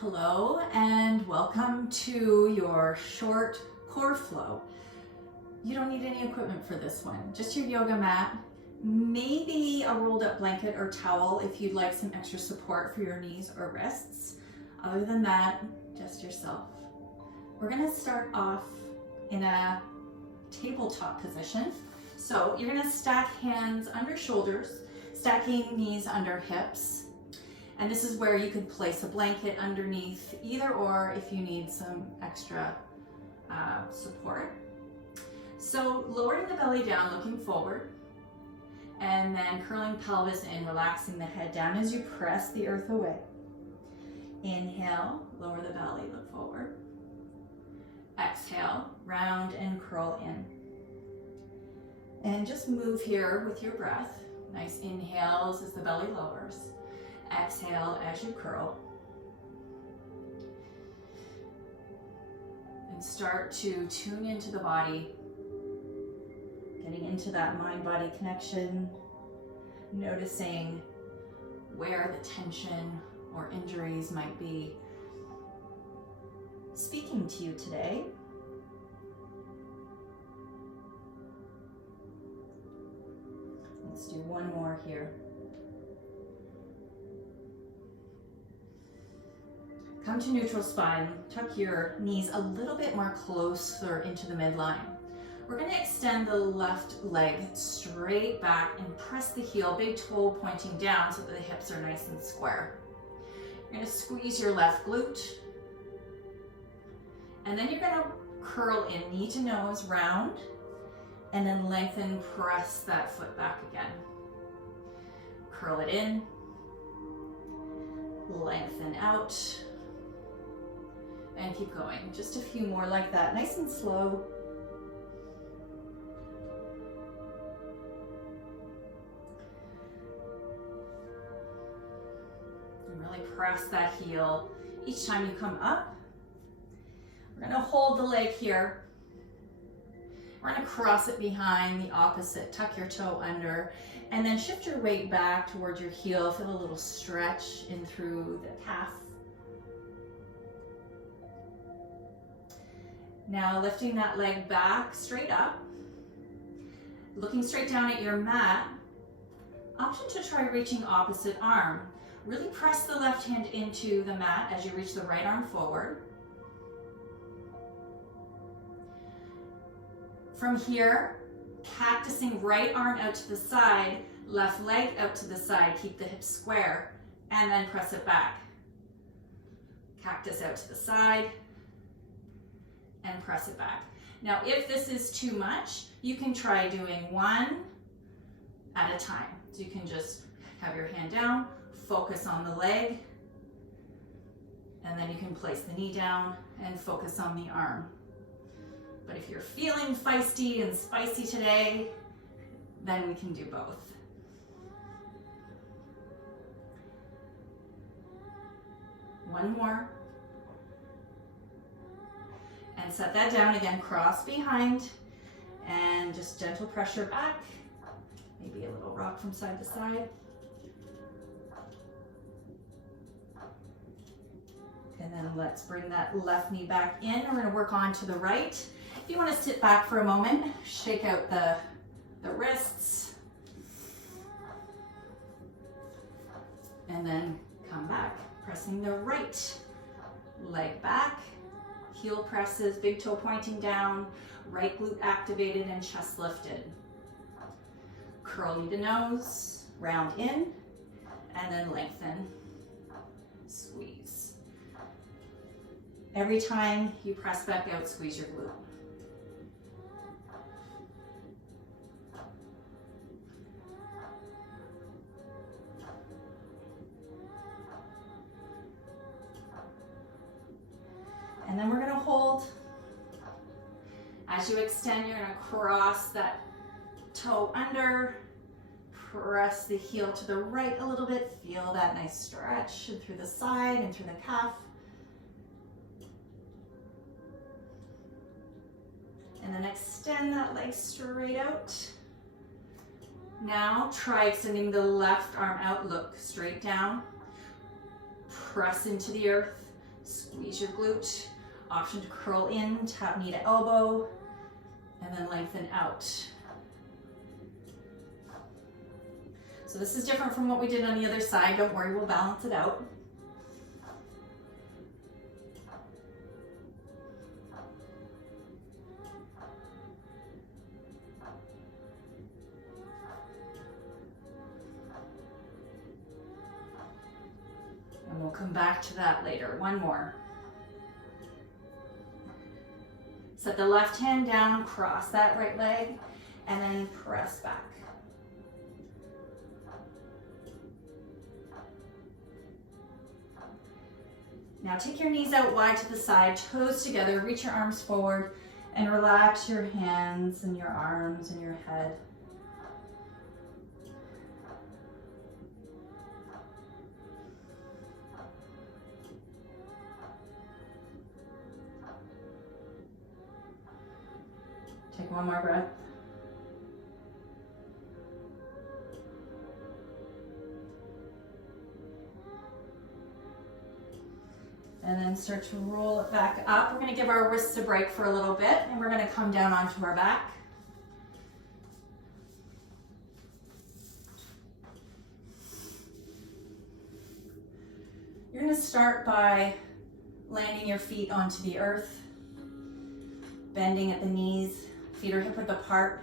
Hello and welcome to your short core flow. You don't need any equipment for this one, just your yoga mat, maybe a rolled up blanket or towel if you'd like some extra support for your knees or wrists. Other than that, just yourself. We're gonna start off in a tabletop position. So you're gonna stack hands under shoulders, stacking knees under hips. And this is where you could place a blanket underneath, either or if you need some extra support. So lowering the belly down, looking forward, and then curling pelvis in, relaxing the head down as you press the earth away. Inhale, lower the belly, look forward. Exhale, round and curl in. And just move here with your breath. Nice inhales as the belly lowers. Exhale as you curl. And start to tune into the body, getting into that mind-body connection, noticing where the tension or injuries might be speaking to you today. Let's do one more here. Come to neutral spine, tuck your knees a little bit more closer into the midline. We're going to extend the left leg straight back and press the heel, big toe pointing down so that the hips are nice and square. You're going to squeeze your left glute. And then you're going to curl in, knee to nose, round, and then lengthen, press that foot back again. Curl it in, lengthen out, and keep going. Just a few more like that, nice and slow. And really press that heel. Each time you come up, we're gonna hold the leg here. We're gonna cross it behind the opposite, tuck your toe under, and then shift your weight back towards your heel. Feel a little stretch in through the calf. Now lifting that leg back, straight up, looking straight down at your mat. Option to try reaching opposite arm. Really press the left hand into the mat as you reach the right arm forward. From here, cactusing right arm out to the side, left leg out to the side, keep the hips square, and then press it back. Cactus out to the side, and press it back. Now, if this is too much, you can try doing one at a time. So you can just have your hand down, focus on the leg, and then you can place the knee down and focus on the arm. But if you're feeling feisty and spicy today, then we can do both. One more. And set that down again, cross behind, and just gentle pressure back. Maybe a little rock from side to side. And then let's bring that left knee back in. We're gonna work on to the right. If you wanna sit back for a moment, shake out the wrists. And then come back, pressing the right leg back. Heel presses, big toe pointing down, right glute activated and chest lifted. Curl knee to nose, round in, and then lengthen, squeeze. Every time you press back out, squeeze your glute. And then we're gonna hold. As you extend, you're gonna cross that toe under, press the heel to the right a little bit, feel that nice stretch through the side and through the calf. And then extend that leg straight out. Now try extending the left arm out, look straight down. Press into the earth. Squeeze your glute. Option to curl in, tap knee to elbow, and then lengthen out. So this is different from what we did on the other side. Don't worry, we'll balance it out. And we'll come back to that later. One more. Set the left hand down, cross that right leg, and then press back. Now take your knees out wide to the side, toes together, reach your arms forward, and relax your hands and your arms and your head. Take one more breath. And then start to roll it back up. We're going to give our wrists a break for a little bit, and we're going to come down onto our back. You're going to start by landing your feet onto the earth, bending at the knees, feet are hip width apart,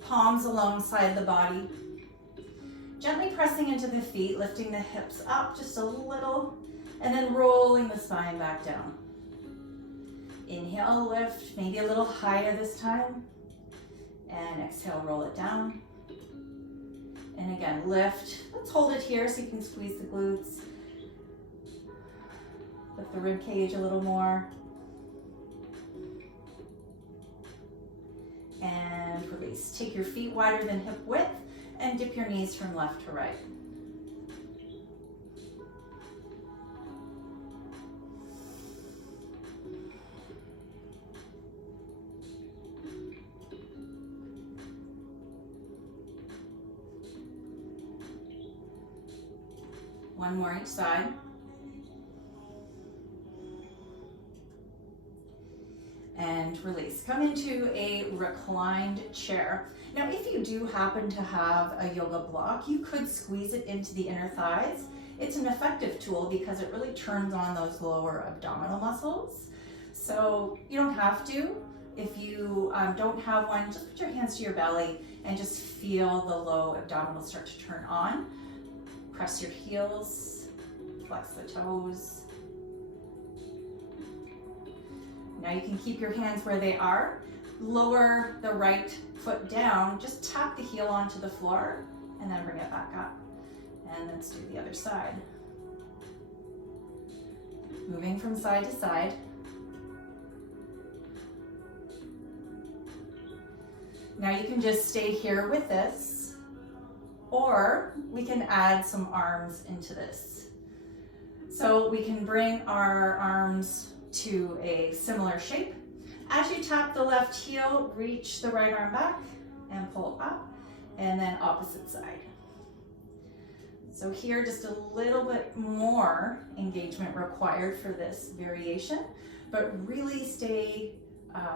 palms alongside the body. Gently pressing into the feet, lifting the hips up just a little, and then rolling the spine back down. Inhale, lift, maybe a little higher this time. And exhale, roll it down. And again, lift. Let's hold it here so you can squeeze the glutes. Lift the rib cage a little more. And release. Take your feet wider than hip width and dip your knees from left to right. One more each side. And release. Come into a reclined chair. Now, if you do happen to have a yoga block, you could squeeze it into the inner thighs. It's an effective tool because it really turns on those lower abdominal muscles. So you don't have to. If you don't have one, just put your hands to your belly and just feel the low abdominal start to turn on. Press your heels, flex the toes. Now you can keep your hands where they are. Lower the right foot down, just tap the heel onto the floor and then bring it back up. And let's do the other side. Moving from side to side. Now you can just stay here with this, or we can add some arms into this. So we can bring our arms to a similar shape. As you tap the left heel, reach the right arm back and pull up, and then opposite side. So here, just a little bit more engagement required for this variation, but really stay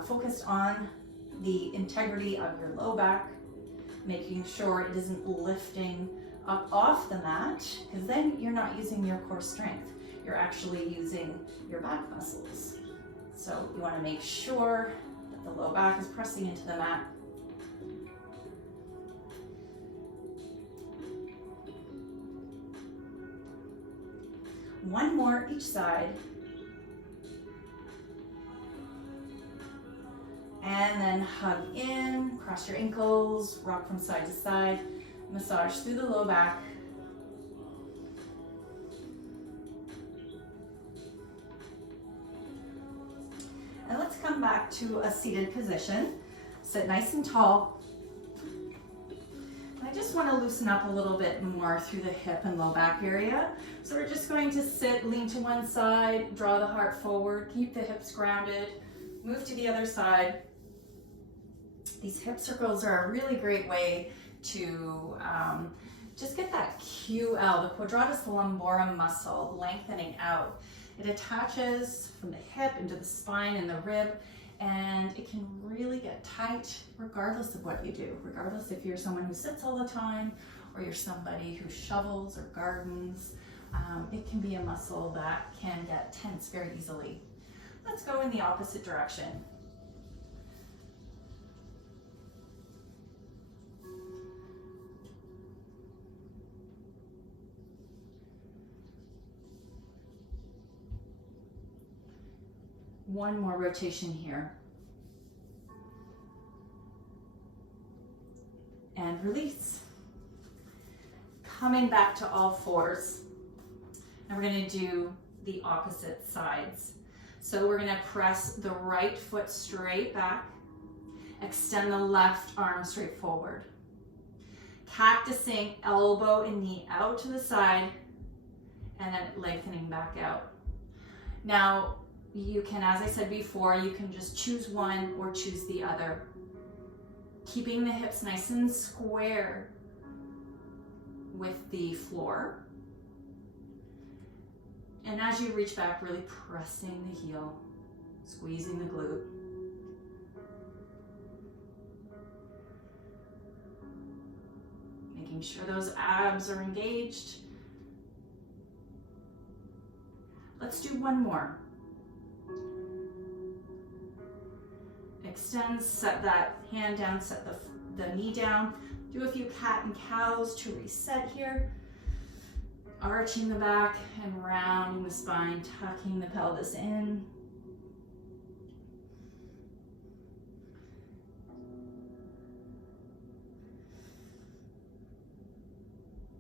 focused on the integrity of your low back, making sure it isn't lifting up off the mat, because then you're not using your core strength. You're actually using your back muscles. So you want to make sure that the low back is pressing into the mat. One more each side. And then hug in, cross your ankles, rock from side to side, massage through the low back. And let's come back to a seated position. Sit nice and tall. I just want to loosen up a little bit more through the hip and low back area. So we're just going to sit, lean to one side, draw the heart forward, keep the hips grounded, move to the other side. These hip circles are a really great way to Just get that QL, the quadratus lumborum muscle, lengthening out. It attaches from the hip into the spine and the rib, and it can really get tight regardless of what you do, regardless if you're someone who sits all the time or you're somebody who shovels or gardens. It can be a muscle that can get tense very easily. Let's go in the opposite direction. One more rotation here. And release. Coming back to all fours. And we're going to do the opposite sides. So we're going to press the right foot straight back. Extend the left arm straight forward. Cactusing elbow and knee out to the side. And then lengthening back out. Now, you can, as I said before, you can just choose one or choose the other. Keeping the hips nice and square with the floor. And as you reach back, really pressing the heel, squeezing the glute. Making sure those abs are engaged. Let's do one more. Extend, set that hand down, set the knee down. Do a few cat and cows to reset here. Arching the back and rounding the spine, tucking the pelvis in.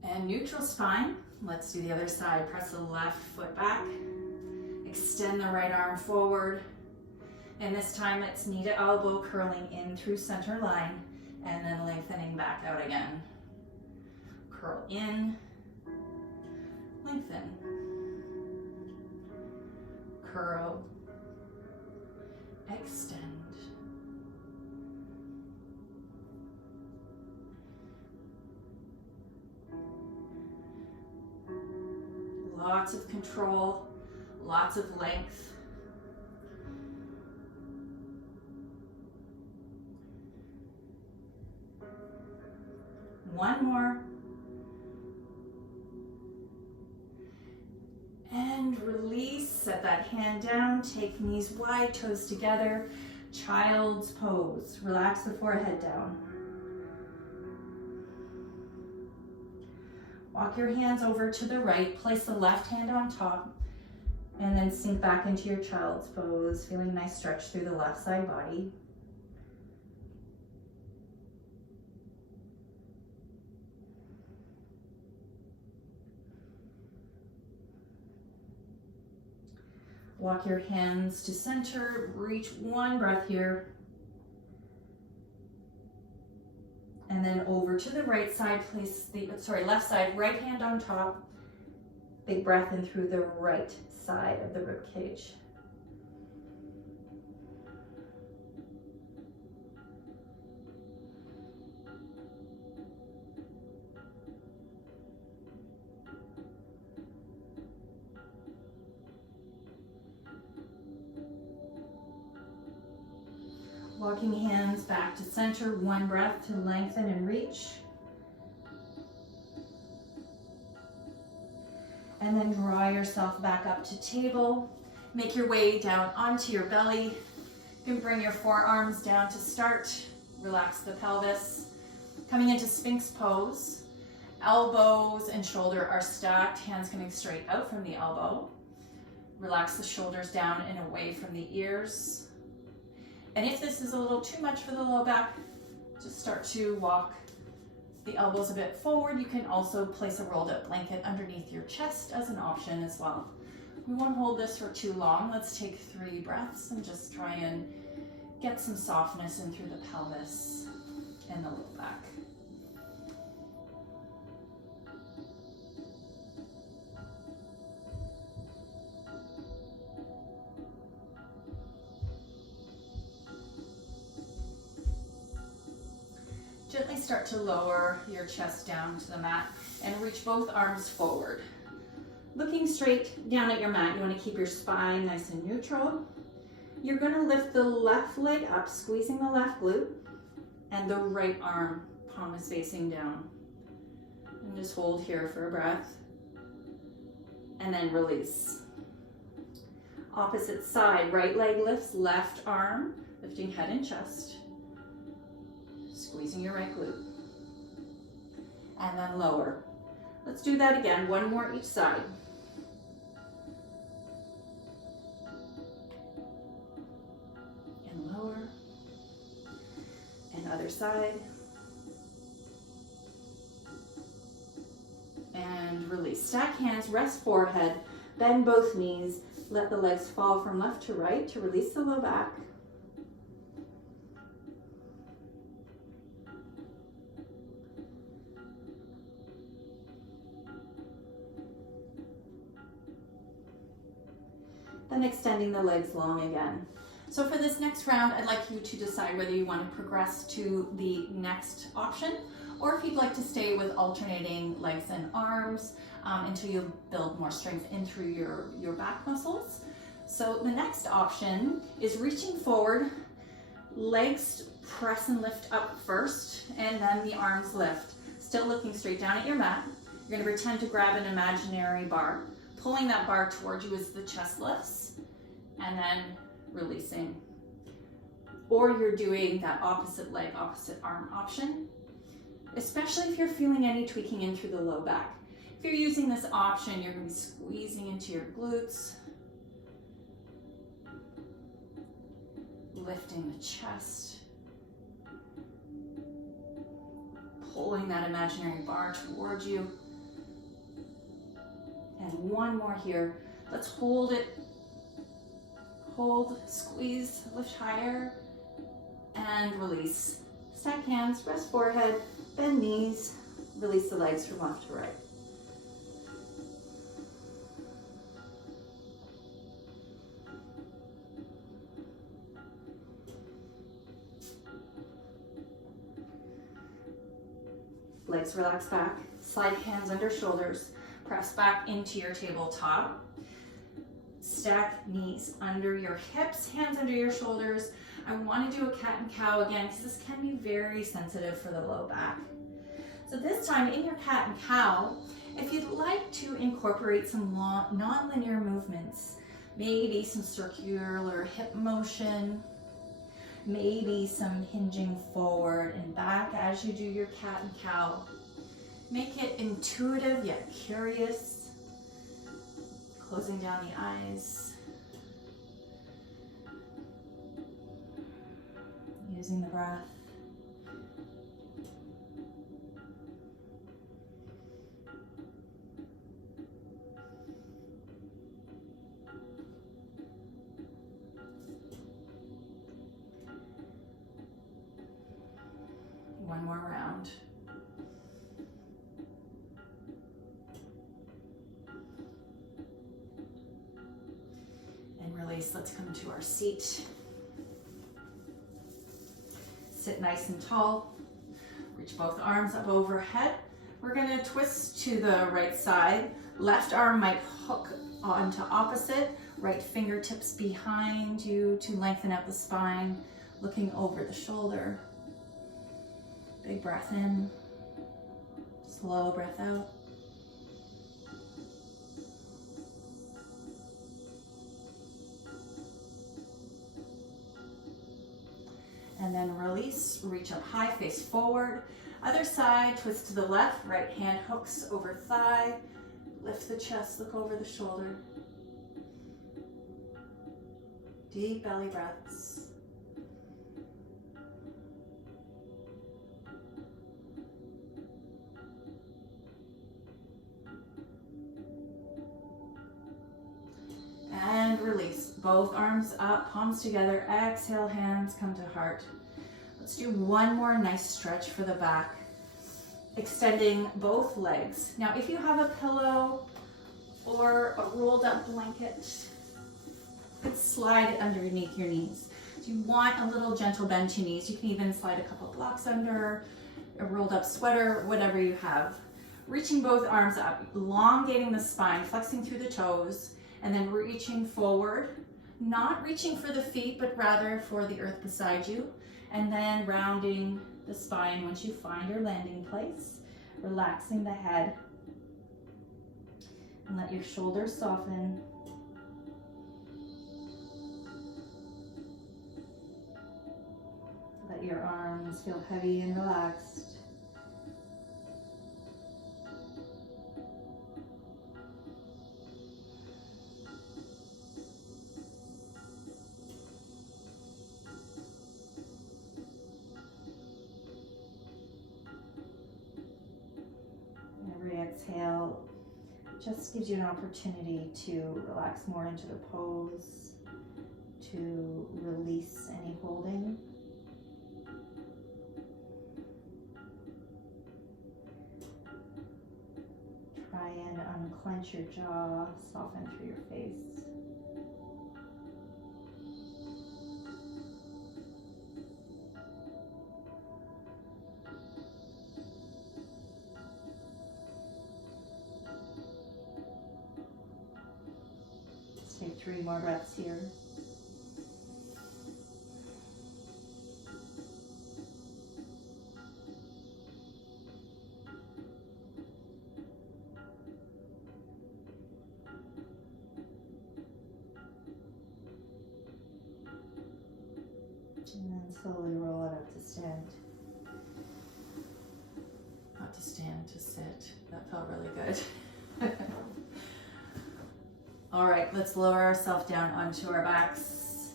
And neutral spine. Let's do the other side. Press the left foot back. Extend the right arm forward. And this time it's knee to elbow, curling in through center line, and then lengthening back out again. Curl in, lengthen, curl, extend. Lots of control, lots of length. One more. And release, set that hand down, take knees wide, toes together, child's pose. Relax the forehead down. Walk your hands over to the right, place the left hand on top, and then sink back into your child's pose, feeling a nice stretch through the left side body. Walk your hands to center, reach one breath here. And then over to the right side, place the, left side, right hand on top. Big breath in through the right side of the rib cage. Walking hands back to center, one breath to lengthen and reach. And then draw yourself back up to table. Make your way down onto your belly. You can bring your forearms down to start. Relax the pelvis. Coming into Sphinx pose. Elbows and shoulder are stacked, hands coming straight out from the elbow. Relax the shoulders down and away from the ears. And if this is a little too much for the low back, just start to walk the elbows a bit forward. You can also place a rolled up blanket underneath your chest as an option as well. We won't hold this for too long. Let's take 3 breaths and just try and get some softness in through the pelvis and the low back. Gently start to lower your chest down to the mat and reach both arms forward. Looking straight down at your mat, you want to keep your spine nice and neutral. You're going to lift the left leg up, squeezing the left glute, and the right arm, palm is facing down. And just hold here for a breath. And then release. Opposite side, right leg lifts, left arm, lifting head and chest. Squeezing your right glute. And then lower. Let's do that again, one more each side. And lower. And other side. And release. Stack hands, rest forehead, bend both knees. Let the legs fall from left to right to release the low back. Then extending the legs long again. So for this next round, I'd like you to decide whether you want to progress to the next option, or if you'd like to stay with alternating legs and arms until you build more strength in through your back muscles. So the next option is reaching forward, legs press and lift up first, and then the arms lift. Still looking straight down at your mat. You're going to pretend to grab an imaginary bar, pulling that bar towards you as the chest lifts, and then releasing. Or you're doing that opposite leg, opposite arm option, especially if you're feeling any tweaking in through the low back. If you're using this option, you're going to be squeezing into your glutes, lifting the chest, pulling that imaginary bar towards you. And one more here. Let's hold it. Hold, squeeze, lift higher, and release. Stack hands, rest forehead, bend knees, release the legs from left to right. Legs relax back, slide hands under shoulders, press back into your tabletop. Stack knees under your hips, hands under your shoulders. I want to do a cat and cow again because this can be very sensitive for the low back. So this time in your cat and cow, if you'd like to incorporate some non-linear movements, maybe some circular hip motion, maybe some hinging forward and back as you do your cat and cow. Make it intuitive yet curious. Closing down the eyes. Using the breath. One more round. And release. Let's come to our seat. Sit nice and tall. Reach both arms up overhead. We're going to twist to the right side. Left arm might hook onto opposite. Right fingertips behind you to lengthen out the spine. Looking over the shoulder. Big breath in. Slow breath out. And then release, reach up high, face forward. Other side, twist to the left, right hand hooks over thigh. Lift the chest, look over the shoulder. Deep belly breaths. And release. Both arms up, palms together. Exhale, hands come to heart. Let's do one more nice stretch for the back. Extending both legs. Now, if you have a pillow or a rolled up blanket, you could slide it underneath your knees. If you want a little gentle bend to your knees, you can even slide a couple blocks under. a rolled up sweater, whatever you have. Reaching both arms up, elongating the spine, flexing through the toes, and then reaching forward, not reaching for the feet, but rather for the earth beside you. And then rounding the spine once you find your landing place, relaxing the head, and let your shoulders soften. Let your arms feel heavy and relaxed. Every exhale just gives you an opportunity to relax more into the pose, to release any holding. Try and unclench your jaw, soften through your face. Just take 3 more breaths here. And then slowly roll it up to stand. Not to stand, to sit. That felt really good. All right, let's lower ourselves down onto our backs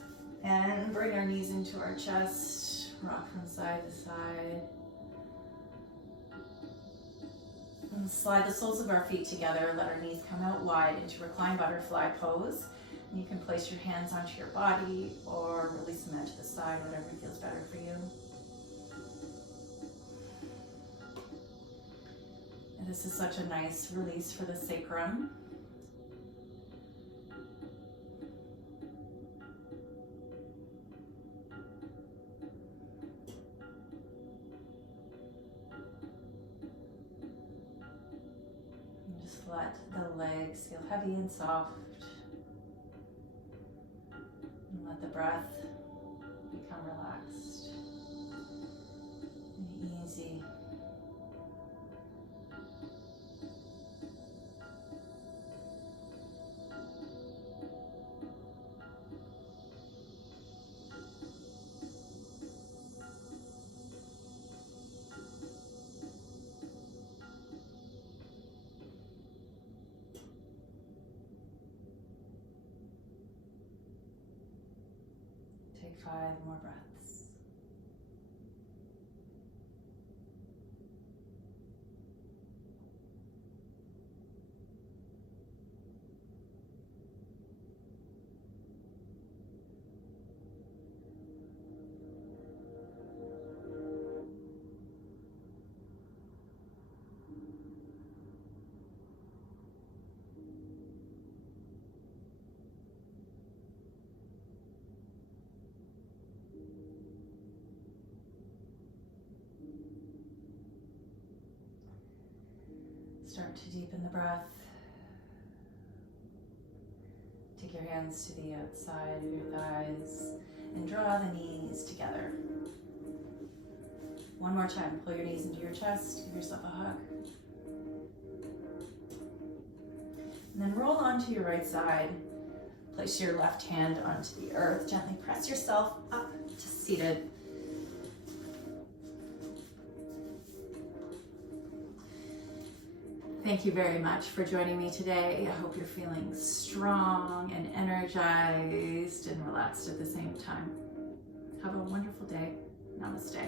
and bring our knees into our chest. Rock from side to side. And slide the soles of our feet together. Let our knees come out wide into reclined butterfly pose. You can place your hands onto your body or release them out to the side, whatever feels better for you. And this is such a nice release for the sacrum. And just let the legs feel heavy and soft. And let the breath become relaxed and easy. Take 5 more breaths. Start to deepen the breath. Take your hands to the outside of your thighs and draw the knees together. One more time, pull your knees into your chest, give yourself a hug. And then roll onto your right side. Place your left hand onto the earth. Gently press yourself up to seated. Thank you very much for joining me today. I hope you're feeling strong and energized and relaxed at the same time. Have a wonderful day. Namaste.